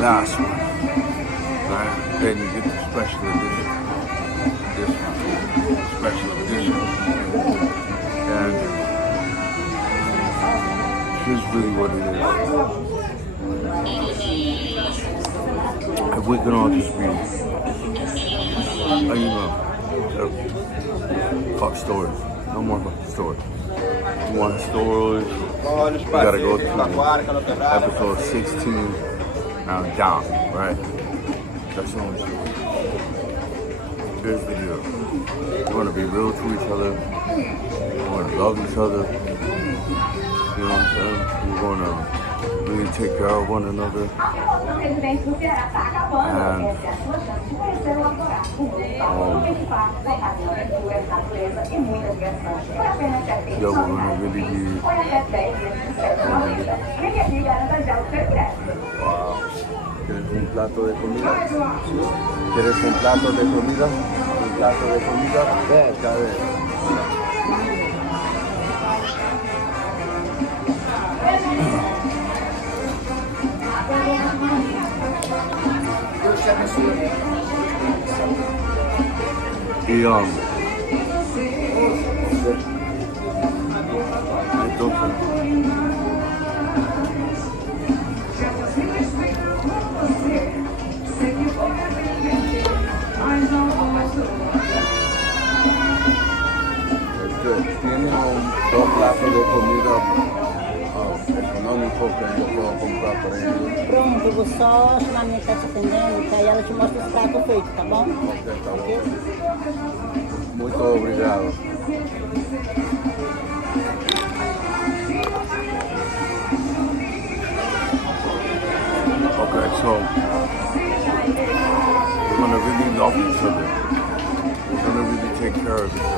last one. Right? Then you get the special edition. This one. Special edition. And here's really what it is. If we can all just be, fuck stories. No more fucking stories. You want stories? You gotta go to episode 16 and down, right? That's the only story. Here's the deal. We're gonna be real to each other. We're gonna love each other. You know what I'm saying? We're gonna really take care of one another. And we're gonna really be. Wow. ¿Quieres un plato de comida? ¿Quieres un plato de comida? ¿Un plato de comida? Ven, y entonces tiene dos platos de comida econômico que eu vou comprar para ele. Pronto, vou só chamar minha que tá te atendendo, que aí ela te mostra os pratos feitos, tá bom? Ok, tá bom. Muito obrigado. Okay, so we're gonna really love each other. We're gonna really take care of each other.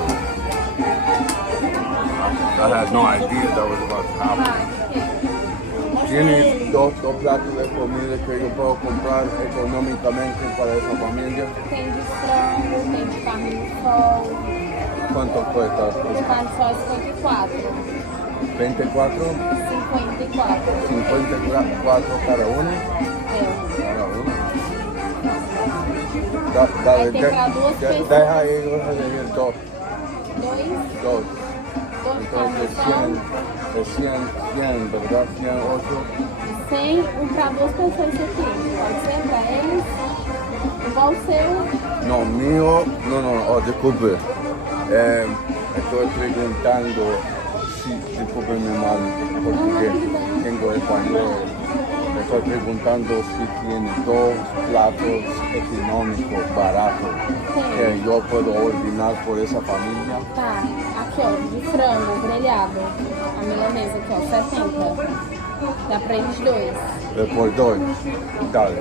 I had no idea that was about to happen. ¿Tienes dos platos de comida que yo puedo comprar económicamente para esa familia? Tem de frango, tem de carne de sol. ¿Cuánto cuesta? De carne de sol 54. 24? 54. 54 cada uno? É. Cada uno. Vai ter para duas pessoas. Deja ahí, dos. Dois. Dos. Entonces, es 100, ¿verdad? 108. 100, para duas pessoas esse aqui. Pode ser para eles? Igual o seu? No, mío, no, disculpe. Estoy preguntando, discúlpeme mal, porque tengo español. Estoy preguntando si tiene dos platos económicos baratos que yo puedo ordenar por esa familia. Tá, aqui ó, de frango grelhado. A milanesa aqui ó, 70. Dá pra eles dois. Por dois. Dale.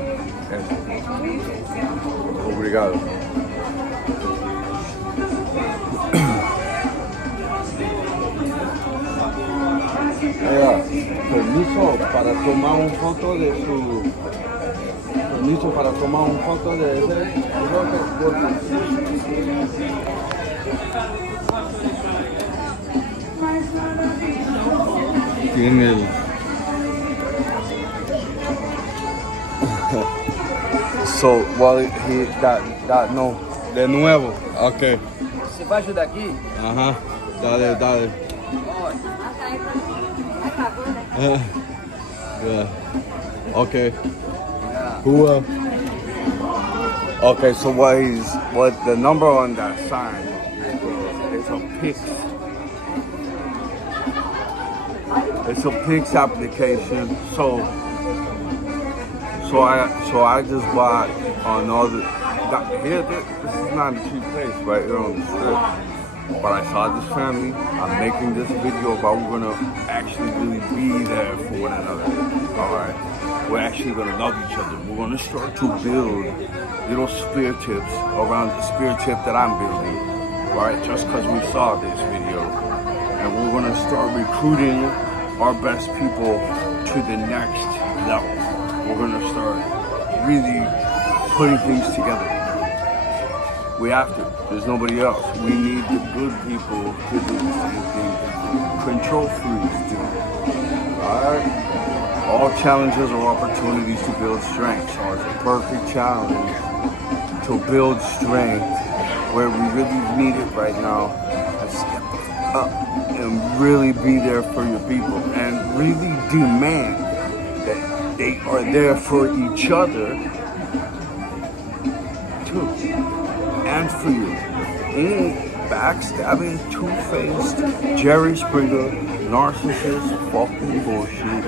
Obrigado. Permiso para tomar un foto de su... Permiso para tomar un foto de ese... Tiene el... So, well, no, de nuevo, okay. Você vai ajudar aqui? Ajá, dale. Yeah. Okay. Who? Okay, so what the number on that sign is a PIX. It's a PIX application. So I just bought another. Here, this is not a cheap place right here on the strip. But I saw this family. I'm making this video about we're gonna actually really be there for one another. Alright. We're actually gonna love each other. We're gonna start to build little spear tips around the spear tip that I'm building. Alright, just because we saw this video. And we're gonna start recruiting our best people to the next level. We're gonna start really putting things together. We have to. There's nobody else. We need the good people to do the same thing control freaks do. Alright? All challenges are opportunities to build strength. So it's a perfect challenge to build strength where we really need it right now. And step up and really be there for your people and really demand that they are there for each other too and for you. Any backstabbing, two-faced, Jerry Springer, narcissist, fucking bullshit,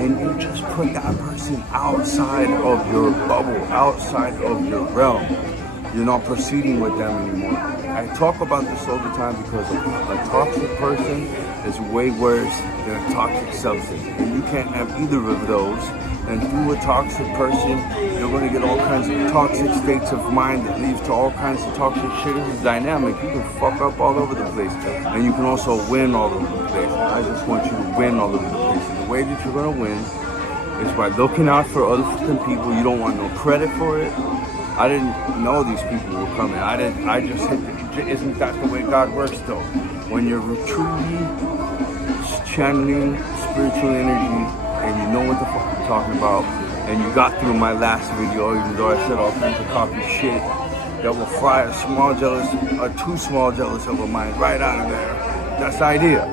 and you just put that person outside of your bubble, outside of your realm. You're not proceeding with them anymore. I talk about this all the time because a toxic person is way worse than a toxic substance. And you can't have either of those. And through a toxic person, you're going to get all kinds of toxic states of mind that leads to all kinds of toxic shit. It's dynamic. You can fuck up all over the place. And you can also win all over the place. I just want you to win all over the place. And the way that you're going to win is by looking out for other fucking people. You don't want no credit for it. I didn't know these people were coming. I just hit isn't that the way God works though? When you're truly channeling spiritual energy and you know what the fuck you're talking about, and you got through my last video, even though I said all kinds of cocky shit that will fry a too small jealous of a mind right out of there. That's the idea.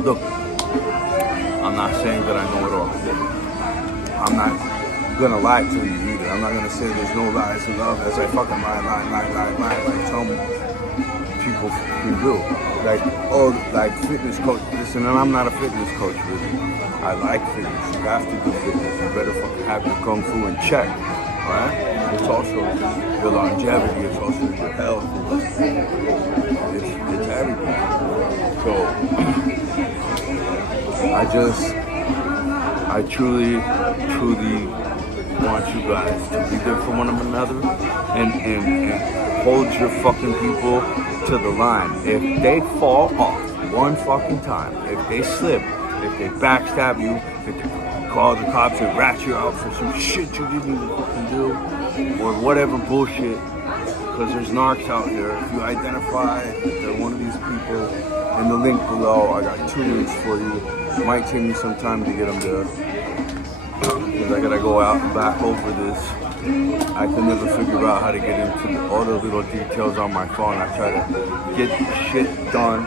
Look, I'm not saying that I know it all. I'm not gonna lie to you either. I'm not gonna say there's no lies in love as I fucking lie like some people can do. Like fitness coach. Listen, and I'm not a fitness coach really. I like fitness. You have to do fitness. You better fucking have your kung fu in check. Alright? It's also your longevity, it's also your health. It's everything. So I truly want you guys to be there for one another and hold your fucking people to the line. If they fall off one fucking time, if they slip, if they backstab you, if they call the cops and rat you out for some shit you didn't even fucking do, or whatever bullshit, because there's narcs out here. If you identify that they're one of these people, in the link below, I got 2 links for you. It might take me some time to get them there, because I gotta go out and back over this. I can never figure out how to get into all the little details on my phone. I try to get shit done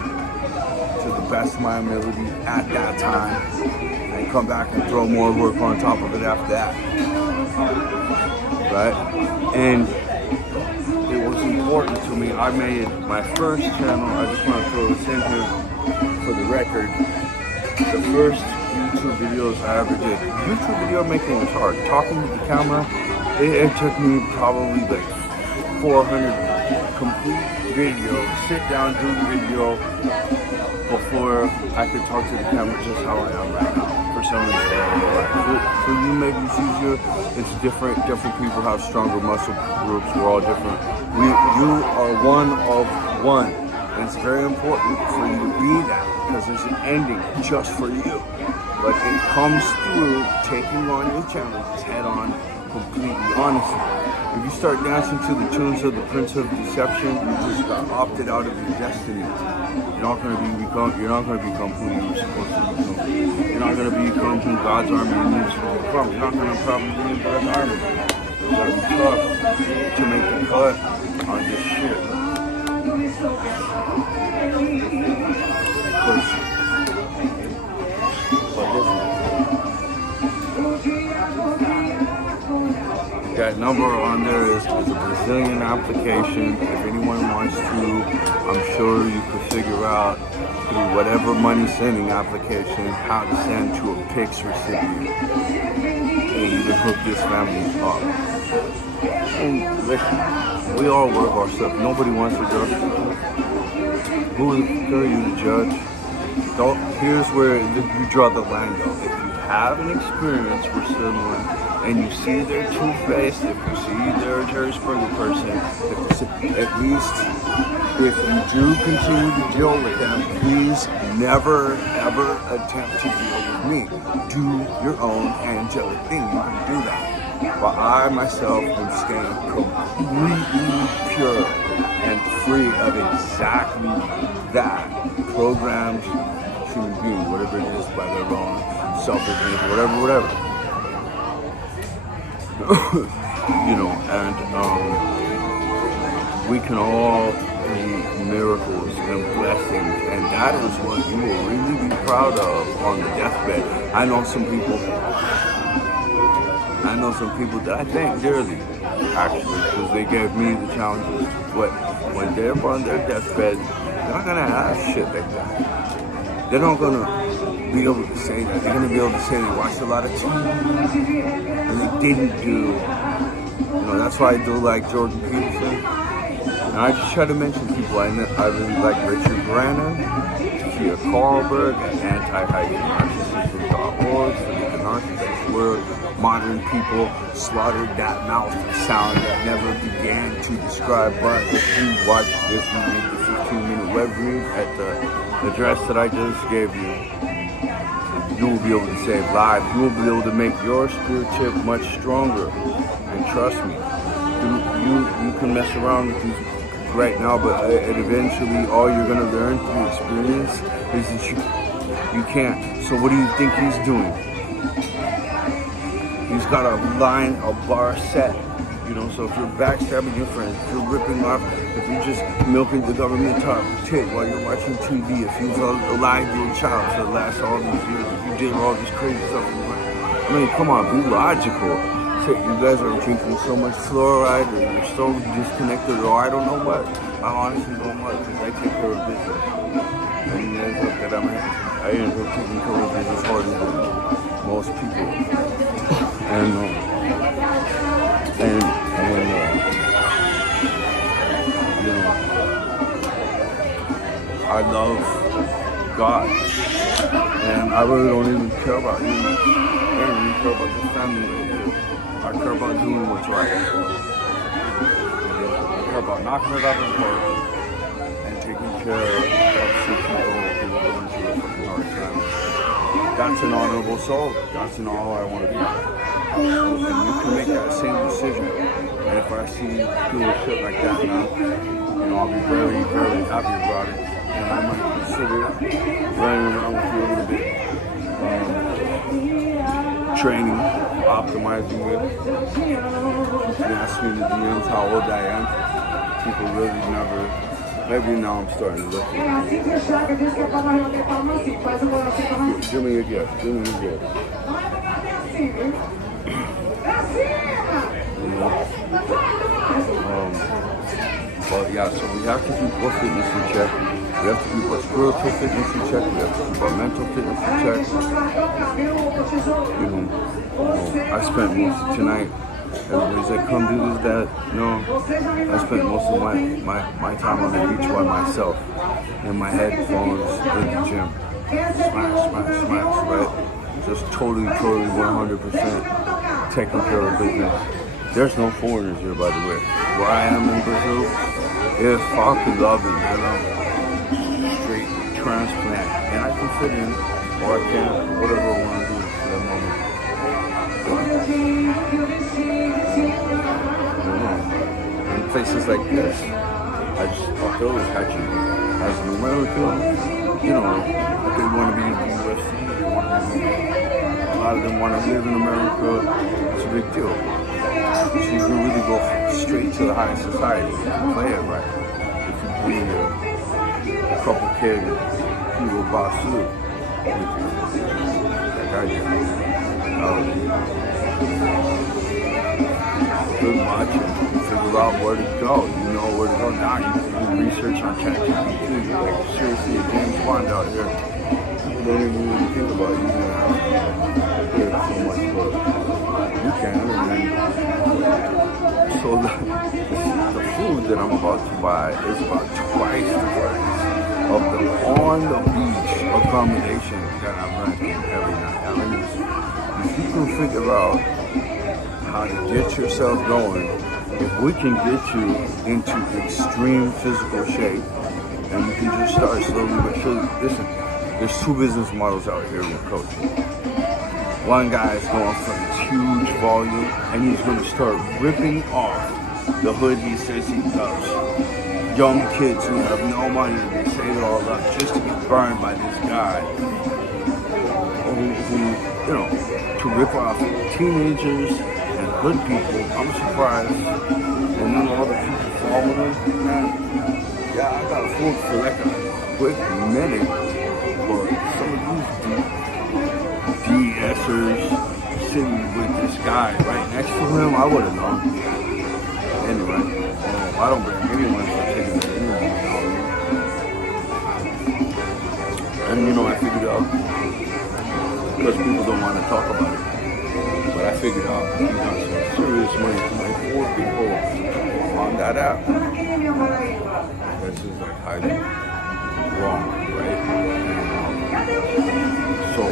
to the best of my ability at that time, and come back and throw more work on top of it after that. Right? And it was important to me. I made my first channel. I just want to throw this in here for the record. The first YouTube videos I ever did. YouTube video making was hard. Talking to the camera, it took me probably like 400 complete videos. Sit down, do the video before I could talk to the camera just how I am right now. For some reason, for you maybe it's easier. It's different. Different people have stronger muscle groups. We're all different. You are one of one. And it's very important for you to be that, because there's an ending just for you. But it comes through taking on your challenges head on, completely honestly. If you start dancing to the tunes of the Prince of Deception, you just got opted out of your destiny. You're not going to become who you're supposed to become. You're not going to become who God's army needs you to become. You're not going to probably be in God's army. You got to be tough to make the cut on this shit. That number on there is a Brazilian application. If anyone wants to, I'm sure you could figure out through whatever money sending application how to send to a PIX recipient. And you can hook this family up. And listen, we all work ourselves. Nobody wants to judge people. Who are you to judge? Here's where you draw the line though. If you have an experience with someone and you see they're two-faced, if you see they're a Jerry Springer person, at least if you do continue to deal with them, please never ever attempt to deal with me. Do your own angelic thing. You can do that. But I myself am staying completely pure and free of exactly that. programmed human being, whatever it is, by their own selfishness, whatever. And we can all be miracles and blessings, and that is what you will really be proud of on the deathbed. I know some people that I thank dearly, actually, because they gave me the challenges. But when they're on their deathbed, they're not gonna have shit like that. They're not gonna be able to say that. They're gonna be able to say they watched a lot of TV and they didn't do. That's why I do like Jordan Peterson. And I just try to mention people. I really like Richard Brannon, Kia Carlberg at anti-narcissism.org, for the narcissist world. Modern people slaughtered that mouth sound that never began to describe. But if you read the 15-minute web read at the address that I just gave you, you will be able to save lives. You will be able to make your spirit chip much stronger. And trust me, you can mess around with these right now, but eventually all you're going to learn through experience is that you can't. So what do you think he's doing? He's got a bar set, so if you're backstabbing your friends, if you're ripping off, if you're just milking the government top tit while you're watching TV, if you've lied to a child for the last all these years, if you did all this crazy stuff, come on, be logical. You guys are drinking so much fluoride, or you're so disconnected, or I don't know what. I honestly don't know, because I take care of business. And it ends up that I end up taking care of business harder than most people. I love God, and I really don't even care about you. I don't even care about this family right here. I care about doing what's right. I care about knocking it out of the park and taking care of sick people who are going through a fucking hard time. That's an honorable soul. That's an all I want to be. And you can make that same decision. And if I see you doing shit like that now, I'll be very, very happy about it. And I might consider running around with you a little bit. Training, optimizing it. You can ask me in the DMs how old I am. People really never. Maybe now I'm starting to look at it. Give me a gift. But yeah, so we have to keep our fitness in check. We have to keep our spiritual fitness in check. We have to keep our mental fitness in check. I spent most of tonight. Everybody's like, come do this, that. No, I spent most of my time on the beach by myself. In my headphones, in the gym. Smash, right? Just totally 100% taking care of business. There's no foreigners here, by the way. Where I am in Brazil, it's fucking lovely, man. Straight transplant. And I can fit in, or I can't, whatever I want to do for that moment. In places like this, I feel this catching. As an American, they want to be in the UFC, a lot of them want to live in America. It's a big deal. So you can really go straight to the high society if you play it right. If you bring a couple kids, people Basu with you, like I did. Good watching, figure out where to go. You know where to go. Now you can do research on ChatGPT. You're like, seriously, James Bond out here. People don't even really think about using it. Hear so much, but you can. So the food that I'm about to buy is about twice the price of the on the beach accommodation that I'm renting every night. I mean, if you can figure out how to get yourself going, if we can get you into extreme physical shape, and you can just start slowly but surely. Listen, there's two business models out here with coaching. One guy is going for this huge volume, and he's going to start ripping off the hood he says he does. young kids who have no money and they save it all up just to get burned by this guy who you know, to rip off teenagers and good people. I'm surprised. And then all the people following him, man. Yeah, I got food for like a quick minute, but some of these DSers sitting with this guy right next to him, I would have known. Anyway, I don't blame anyone for taking the interview. And you know, I figured out, because people don't want to talk about it, but I figured out you got some serious money from like 4 people on that app. This is like highly wrong, right? So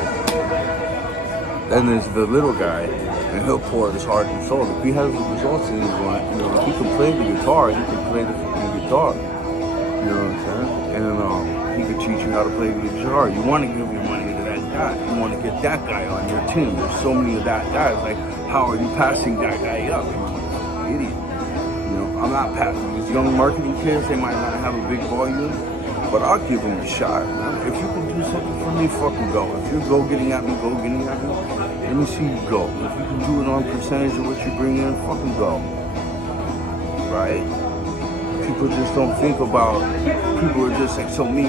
then there's the little guy, and he'll pour his heart and soul. If he has the results in his life, you know, if he can play the guitar, he can play the fucking guitar. You know what I'm saying? And he could teach you how to play the guitar. You want to give your money to that guy. You want to get that guy on your team. There's so many of that guys. Like, how are you passing that guy up? You're an idiot. You know, I'm not passing. These young marketing kids, they might not have a big volume, but I'll give them a shot, man. If you can do something for me, fucking go. If you're go getting at me, let me see you go. If you can do it on percentage of what you bring in, fucking go. Right? People just don't think about, people are just like, so me.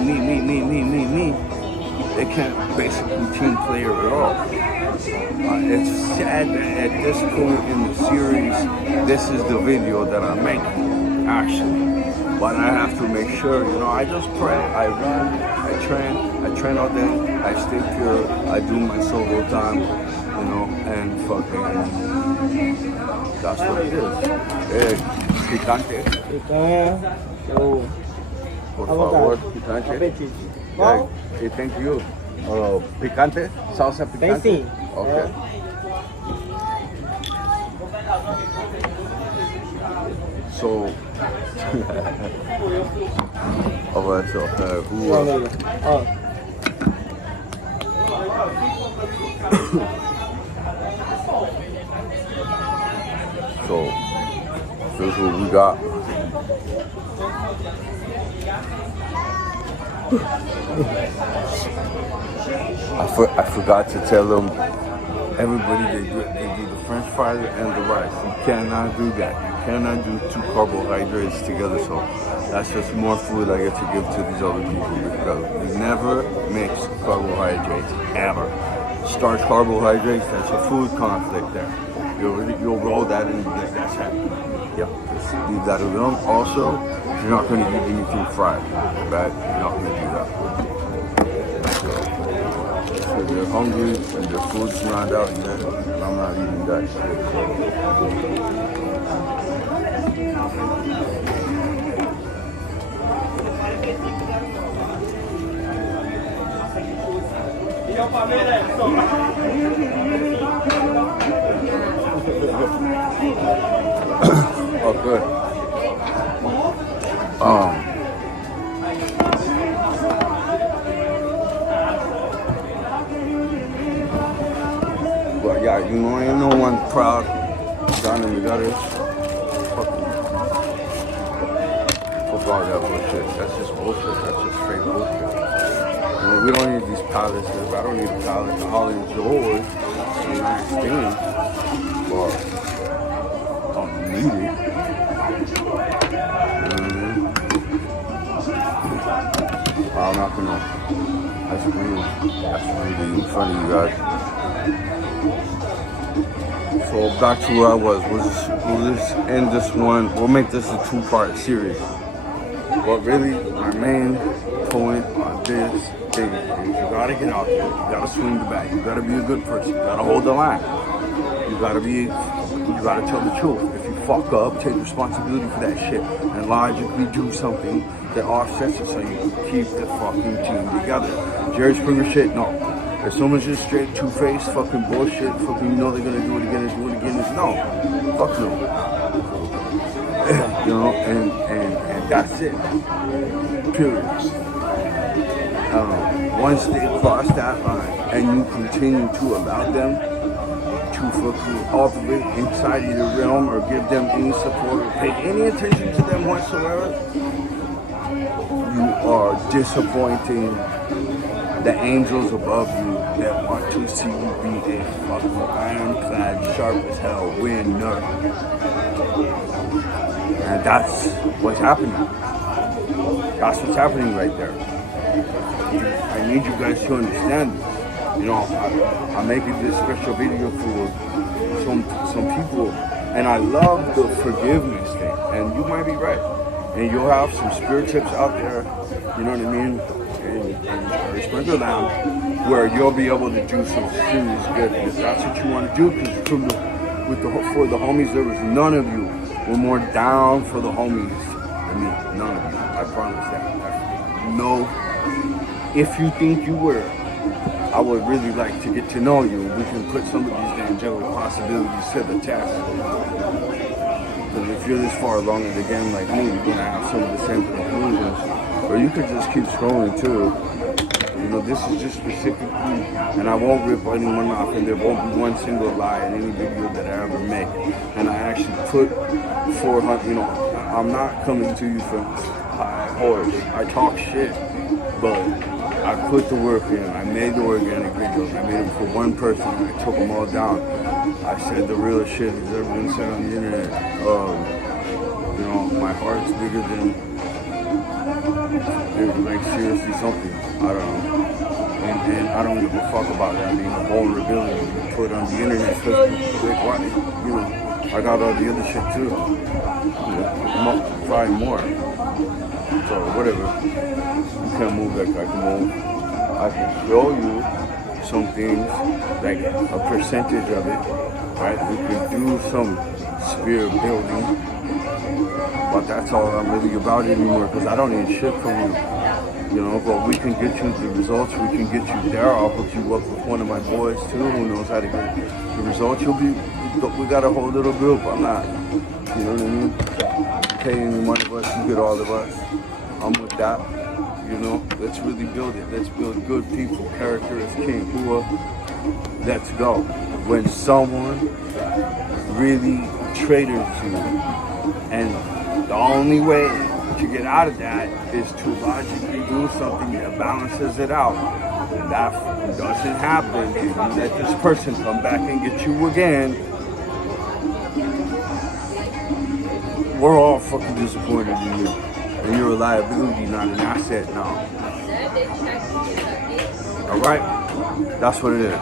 They can't basically team player at all. It's sad that at this point in the series, this is the video that I'm making, actually. But I have to make sure, you know, I just pray, I run, I train all day, I stay pure, I do my solo time, you know, and fucking, that's what it is. Picante. Por favor, picante. Apetite. Yeah, thank you. Picante? Salsa picante? Tem sim. Okay. So, alright, so, so, this is what we got. I forgot to tell them, everybody, they do the french fries and the rice. You cannot do that. You cannot do 2 carbohydrates together. So that's just more food I get to give to these other people, because we never mix carbohydrates, ever. Starch carbohydrates, that's a food conflict there. You'll roll that and that's happening. Yeah, just leave that alone. Also, you're not going to eat anything fried, right? You're not going to do that. So if they're hungry and their food's not out yet, I'm not eating that shit. Oh, good. But yeah, you know, ain't no one proud down in the gutters. Fuck all that bullshit. That's just bullshit. That's just straight bullshit. You know, we don't need these palaces. I don't need a palace. The Holly and George. It's a nice thing. But I don't need it. I'm not gonna. That's really in front of you guys. So back to where I was. We'll just end this one. We'll make this a 2-part series. But really, my main point on this thing is you gotta get out there. You gotta swing the bat. You gotta be a good person. You gotta hold the line. You gotta tell the truth. If you fuck up, take responsibility for that shit and logically do something that offsets it so you can keep the fucking team together. Jerry Springer shit, no. If someone's just straight two-faced fucking bullshit, fucking you know they're gonna do it again and do it again, it's no. Fuck no. You know, and that's it. Period. Once they cross that line and you continue to allow them to fucking operate inside of your realm or give them any support or pay any attention to them whatsoever, disappointing the angels above you that want to see you be a fucking ironclad, sharp as hell winner. And that's what's happening. That's what's happening right there. I need you guys to understand this. You know, I'm making this special video for some people, and I love the forgiveness thing. And you might be right. And you'll have some spirit tips out there, you know what I mean? And sprinkle down where you'll be able to do some serious good. And if that's what you want to do, because for the homies, there was none of you were more down for the homies than me. None of you. I promise that. No. If you think you were, I would really like to get to know you. We can put some of these angelic possibilities to the test. Because if you're this far along in the game like me, you're going to have some of the same conclusions. Or you could just keep scrolling too. You know, this is just specifically, and I won't rip anyone off, and there won't be one single lie in any video that I ever make. And I actually put 400, you know, I'm not coming to you from high horse. I talk shit, but I put the work in. I made the organic videos. I made them for one person, and I took them all down. I said the real shit that's ever been said on the internet. You know, my heart's bigger than, like, seriously something. I don't know. And I don't give a fuck about that. I mean, the vulnerability you put on the internet, because, like, why, you know, I got all the other shit too. You know, probably more. So, whatever. You can't move like I can move. I can show you some things, like a percentage of it, right? We could do some spirit building, but that's all I'm really about anymore, because I don't need shit from you. You know, but we can get you the results, we can get you there. I'll hook you up with one of my boys too, who knows how to get the results. We got a whole little group. I'm not, you know what I mean? Pay any one of us, you get all of us. I'm with that. You know, let's really build it. Let's build good people. Character is king. Let's go. When someone really traitors you, and the only way to get out of that is to logically do something that balances it out. And that doesn't happen, and you let this person come back and get you again, we're all fucking disappointed in you. And you're a liability, not an asset now. Alright? That's what it is.